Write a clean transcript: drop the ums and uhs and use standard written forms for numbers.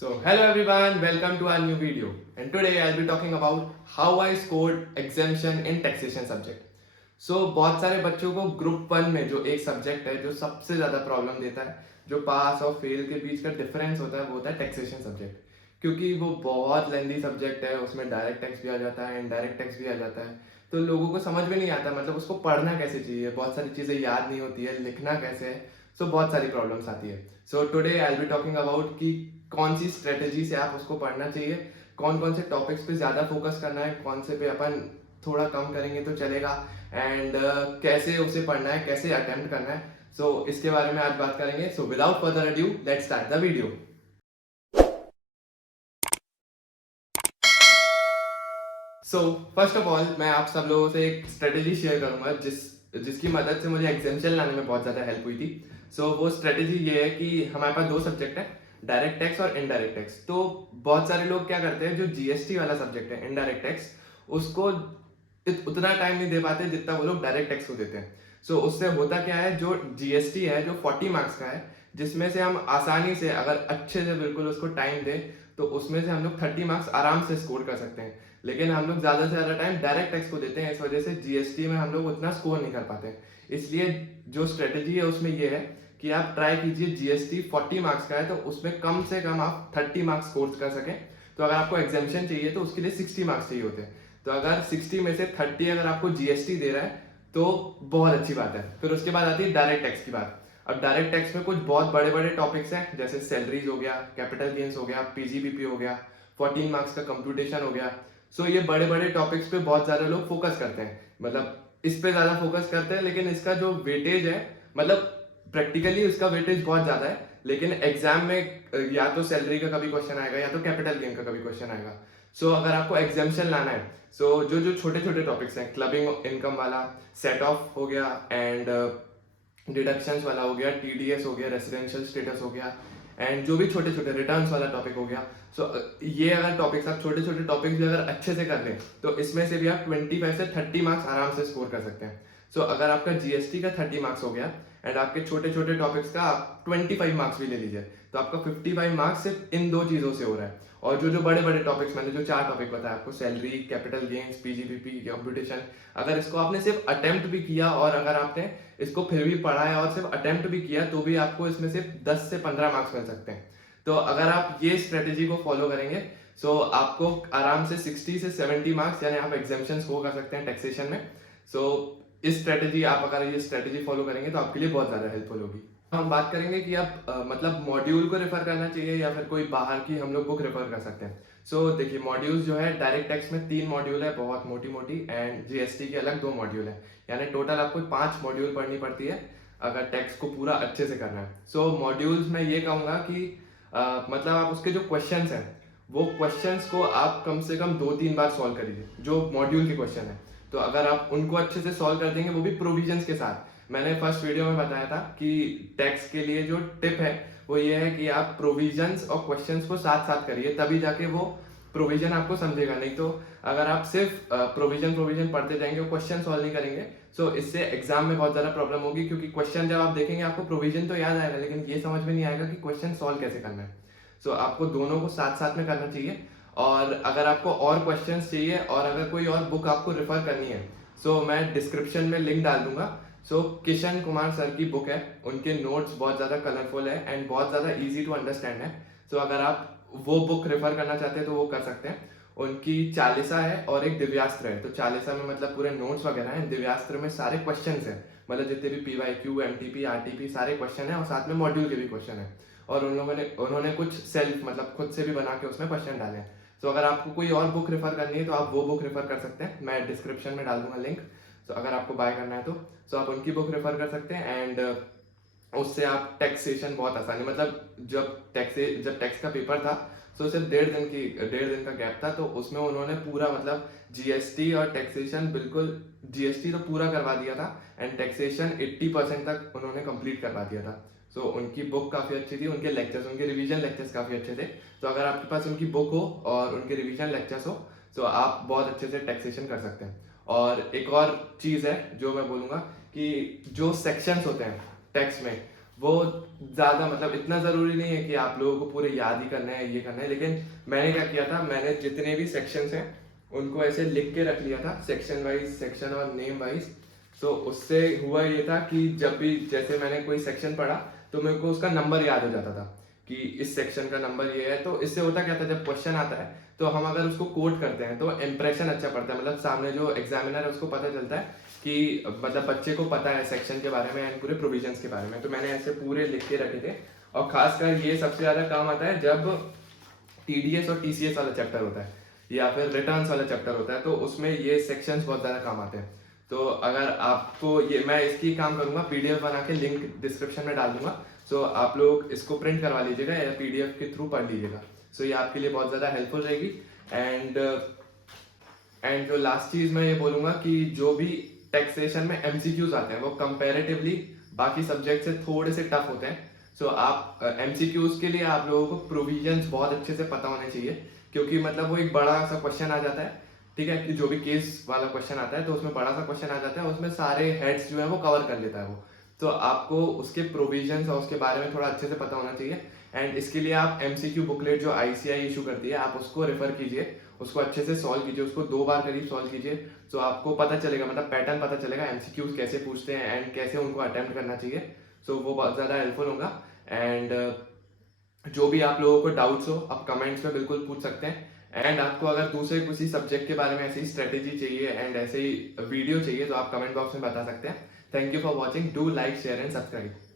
So, hello everyone, welcome to our new video. And today I'll be talking about how I scored exemption in taxation subject. So, बहुत सारे बच्चों को group one में जो एक subject है जो सबसे ज़्यादा प्रॉब्लम देता है, जो पास और फेल के बीच का डिफरेंस होता है, वो होता है टैक्सेशन सब्जेक्ट। क्योंकि वो बहुत लेंदी सब्जेक्ट है, उसमें डायरेक्ट टैक्स भी आ जाता है, इनडायरेक्ट टैक्स भी आ जाता है। तो लोगों को समझ में नहीं आता, मतलब उसको पढ़ना कैसे चाहिए, बहुत सारी चीज़ें याद नहीं होती है, लिखना कैसे है। सो बहुत सारी प्रॉब्लम्स आती है। So today I will be talking about कि कौन सी स्ट्रेटेजी से आप उसको पढ़ना चाहिए, कौन कौन से टॉपिक्स पे ज़्यादा फोकस करना है, कौन से पे अपन थोड़ा कम करेंगे तो चलेगा, एंड कैसे उसे पढ़ना है, कैसे अटेम्प्ट करना है। सो इसके बारे में आज बात करेंगे। So without further adieu let's start the video. So first of all मैं आप सब लोगों से एक स्ट्रेटेजी शेयर करूंगा जिसकी मदद से मुझे एग्जामेशन लाने में बहुत ज़्यादा हेल्प हुई थी। सो वो स्ट्रेटेजी ये है कि हमारे पास दो सब्जेक्ट है, डायरेक्ट टैक्स और इनडायरेक्ट टैक्स। तो बहुत सारे लोग क्या करते हैं, जो जीएसटी वाला सब्जेक्ट है इनडायरेक्ट टैक्स, उसको उतना टाइम नहीं दे पाते जितना वो लोग डायरेक्ट टैक्स को देते हैं। सो उससे होता क्या है, जो जीएसटी है जो 40 मार्क्स का है, जिसमें से हम आसानी से अगर अच्छे से बिल्कुल उसको टाइम दें तो उसमें से हम लोग 30 मार्क्स आराम से स्कोर कर सकते हैं। लेकिन हम लोग ज़्यादा से ज़्यादा टाइम डायरेक्ट टैक्स को देते हैं, इस वजह से जीएसटी में हम लोग उतना स्कोर नहीं कर पाते। इसलिए जो स्ट्रेटेजी है उसमें ये है कि आप ट्राई कीजिए, जीएसटी 40 मार्क्स का है तो उसमें कम से कम आप 30 मार्क्स स्कोर कर सकें। तो अगर आपको एग्जामेशन चाहिए तो उसके लिए 60 मार्क्स चाहिए होते हैं। तो अगर 60 में से 30 अगर आपको जीएसटी दे रहा है तो बहुत अच्छी बात है। फिर उसके बाद आती है डायरेक्ट टैक्स की बात। अब डायरेक्ट टैक्स में कुछ बहुत बड़े बड़े टॉपिक्स हैं, जैसे सैलरीज हो गया, कैपिटल गेन्स हो गया, पीजीबीपी हो गया, 14 मार्क्स का कंप्यूटेशन हो गया। सो ये बड़े बड़े टॉपिक्स पे बहुत ज्यादा लोग फोकस करते हैं, मतलब इस पे ज्यादा फोकस करते हैं। लेकिन इसका जो वेटेज है, मतलब प्रैक्टिकली इसका वेटेज बहुत ज्यादा है, लेकिन एग्जाम में या तो सैलरी का कभी क्वेश्चन आएगा या तो कैपिटल गेन का कभी क्वेश्चन आएगा। सो अगर आपको एग्जामेशन लाना है, सो जो जो छोटे छोटे टॉपिक्स हैं, क्लबिंग इनकम वाला सेट ऑफ हो गया, एंड डिडक्शंस वाला हो गया, टीडीएस हो गया, रेसिडेंशियल स्टेटस हो गया, एंड जो भी छोटे छोटे रिटर्न्स वाला टॉपिक हो गया। सो ये अगर टॉपिक्स आप छोटे छोटे टॉपिक्स भी अगर अच्छे से कर लें तो इसमें से भी आप 25 से 30 मार्क्स आराम से स्कोर कर सकते हैं। सो अगर आपका जीएसटी का 30 मार्क्स हो गया एंड आपके छोटे छोटे टॉपिक्स का आप 25 मार्क्स भी ले लीजिए, तो आपका 55 मार्क्स सिर्फ इन दो चीज़ों से हो रहा है। और जो जो बड़े बड़े टॉपिक्स, मैंने जो 4 टॉपिक बताया आपको, salary, capital gains, PGBP, computation, अगर इसको आपने सिर्फ अटेम्प्ट भी किया और अगर आपने इसको फिर भी पढ़ा है और सिर्फ अटेम्प्ट भी किया, तो भी आपको इसमें से 10 से 15 मार्क्स मिल सकते हैं। तो अगर आप ये स्ट्रेटेजी को फॉलो करेंगे, सो आपको आराम से 60 से 70 मार्क्स यानी आप एग्जामेशन स्कोर कर सकते हैं टैक्सेशन में। सो इस स्ट्रेटेजी, आप अगर ये स्ट्रेटेजी फॉलो करेंगे तो आपके लिए बहुत ज़्यादा हेल्पफुल होगी। हम बात करेंगे कि आप मतलब मॉड्यूल को रेफर करना चाहिए या फिर कोई बाहर की हम लोग बुक रेफर कर सकते हैं। सो देखिए, मॉड्यूल्स जो है, डायरेक्ट टैक्स में 3 मॉड्यूल है बहुत मोटी मोटी, एंड जीएसटी के अलग 2 मॉड्यूल है, यानी टोटल आपको 5 मॉड्यूल पढ़नी पड़ती है अगर टैक्स को पूरा अच्छे से करना है। सो मॉड्यूल्स में ये कहूँगा कि मतलब आप उसके जो क्वेश्चंस हैं, वो क्वेश्चंस को आप कम से कम 2-3 बार सॉल्व करिए, जो मॉड्यूल के क्वेश्चन है। तो अगर आप उनको अच्छे से सॉल्व कर देंगे, वो भी प्रोविजंस के साथ। मैंने फर्स्ट वीडियो में बताया था कि टैक्स के लिए जो टिप है वो ये है कि आप प्रोविजंस और क्वेश्चंस को साथ साथ करिए, तभी जाके वो प्रोविजन आपको समझेगा। नहीं तो अगर आप सिर्फ प्रोविजन प्रोविजन पढ़ते जाएंगे और क्वेश्चन सॉल्व नहीं करेंगे, सो इससे एग्जाम में बहुत ज़्यादा प्रॉब्लम होगी। क्योंकि क्वेश्चन जब आप देखेंगे, आपको प्रोविजन तो याद आएगा, लेकिन ये समझ में नहीं आएगा कि क्वेश्चन सॉल्व कैसे करना है। सो आपको दोनों को साथ साथ में करना चाहिए। और अगर आपको और क्वेश्चंस चाहिए और अगर कोई और बुक आपको रेफर करनी है, सो मैं डिस्क्रिप्शन में लिंक डाल दूंगा। सो किशन कुमार सर की बुक है, उनके नोट्स बहुत ज़्यादा कलरफुल है एंड बहुत ज़्यादा इजी टू अंडरस्टैंड है। सो अगर आप वो बुक रेफर करना चाहते हैं तो वो कर सकते हैं। उनकी चालीसा है और एक दिव्यास्त्र है। तो चालीसा में मतलब पूरे नोट्स वगैरह हैं, दिव्यास्त्र में सारे क्वेश्चंस हैं, मतलब जितने भी पीवाईक्यू, एमटीपी, आरटीपी सारे क्वेश्चन हैं, और साथ में मॉड्यूल के भी क्वेश्चन हैं। और उन्होंने कुछ सेल्फ मतलब खुद से भी बना के उसमें क्वेश्चन डाले हैं। तो अगर आपको कोई और बुक रेफर करनी है तो आप वो बुक रेफर कर सकते हैं, मैं डिस्क्रिप्शन में डाल दूंगा लिंक। तो अगर आपको बाय करना है तो आप उनकी बुक रेफर कर सकते हैं। एंड उससे आप टैक्सेशन बहुत आसानी, मतलब जब टैक्स का पेपर था, तो सिर्फ 1.5 दिन का गैप था, तो उसमें उन्होंने पूरा मतलब जीएसटी और टैक्सेशन बिल्कुल, जीएसटी तो पूरा करवा दिया था एंड टैक्सेशन 80% तक उन्होंने कंप्लीट करवा दिया था। सो उनकी बुक काफ़ी अच्छी थी, उनके लेक्चर्स, उनके रिवीजन लेक्चर्स काफ़ी अच्छे थे। तो अगर आपके पास उनकी बुक हो और उनके रिवीजन लेक्चर्स हो, तो आप बहुत अच्छे से टैक्सेशन कर सकते हैं। और एक और चीज़ है जो मैं बोलूँगा, कि जो सेक्शंस होते हैं टैक्स में, वो ज़्यादा मतलब इतना ज़रूरी नहीं है कि आप लोगों को पूरे याद ही करना है, ये करना है। लेकिन मैंने क्या किया था, मैंने जितने भी सेक्शंस हैं उनको ऐसे लिख के रख लिया था, सेक्शन वाइज, सेक्शन और नेम वाइज। सो उससे हुआ ये था कि जब भी जैसे मैंने कोई सेक्शन पढ़ा तो मेरे को उसका नंबर याद हो जाता था कि इस सेक्शन का नंबर ये है। तो इससे होता क्या था, जब क्वेश्चन आता है तो हम अगर उसको कोट करते हैं तो इम्प्रेशन अच्छा पड़ता है, मतलब सामने जो एग्जामिनर है उसको पता चलता है कि मतलब बच्चे को पता है सेक्शन के बारे में एंड पूरे प्रोविजंस के बारे में। तो मैंने ऐसे पूरे लिख के रखे थे। और खासकर ये सबसे ज़्यादा काम आता है जब टीडीएस और टीसीएस वाला चैप्टर होता है या फिर रिटर्न्स वाला चैप्टर होता है, तो उसमें ये सेक्शंस बहुत ज़्यादा काम आते हैं। तो अगर आपको ये, मैं इसकी काम करूंगा, पीडीएफ बना के लिंक डिस्क्रिप्शन में डाल दूंगा। सो आप लोग इसको प्रिंट करवा लीजिएगा या पीडीएफ के थ्रू पढ़ लीजिएगा। सो ये आपके लिए बहुत ज़्यादा हेल्पफुल रहेगी। एंड जो लास्ट चीज़ मैं ये बोलूँगा कि जो भी टैक्सेशन में एमसीक्यूज आते हैं वो कंपैरेटिवली बाकी सब्जेक्ट से थोड़े से टफ होते हैं। सो आप एमसीक्यूज के लिए आप लोगों को प्रोविजंस बहुत अच्छे से पता होने चाहिए, क्योंकि मतलब वो एक बड़ा सा क्वेश्चन आ जाता है, ठीक है, कि जो भी केस वाला क्वेश्चन आता है तो उसमें बड़ा सा क्वेश्चन आ जाता है, उसमें सारे हेड्स जो है वो कवर कर लेता है वो। तो आपको उसके प्रोविजंस और उसके बारे में थोड़ा अच्छे से पता होना चाहिए। एंड इसके लिए आप एमसीक्यू बुकलेट जो आईसीआई इशू करती है आप उसको रेफर कीजिए, उसको अच्छे से सॉल्व कीजिए, उसको 2 बार करीब सॉल्व कीजिए। तो आपको पता चलेगा, मतलब पैटर्न पता चलेगा एमसीक्यूज कैसे पूछते हैं एंड कैसे उनको अटेम्प्ट करना चाहिए। सो वो बहुत ज़्यादा हेल्पफुल होगा। एंड जो भी आप लोगों को डाउट्स हो आप कमेंट्स में बिल्कुल पूछ सकते हैं। एंड आपको अगर दूसरे किसी सब्जेक्ट के बारे में ऐसी स्ट्रेटेजी चाहिए एंड ऐसे ही वीडियो चाहिए तो आप कमेंट बॉक्स में बता सकते हैं। Thank you for watching, do like share and subscribe.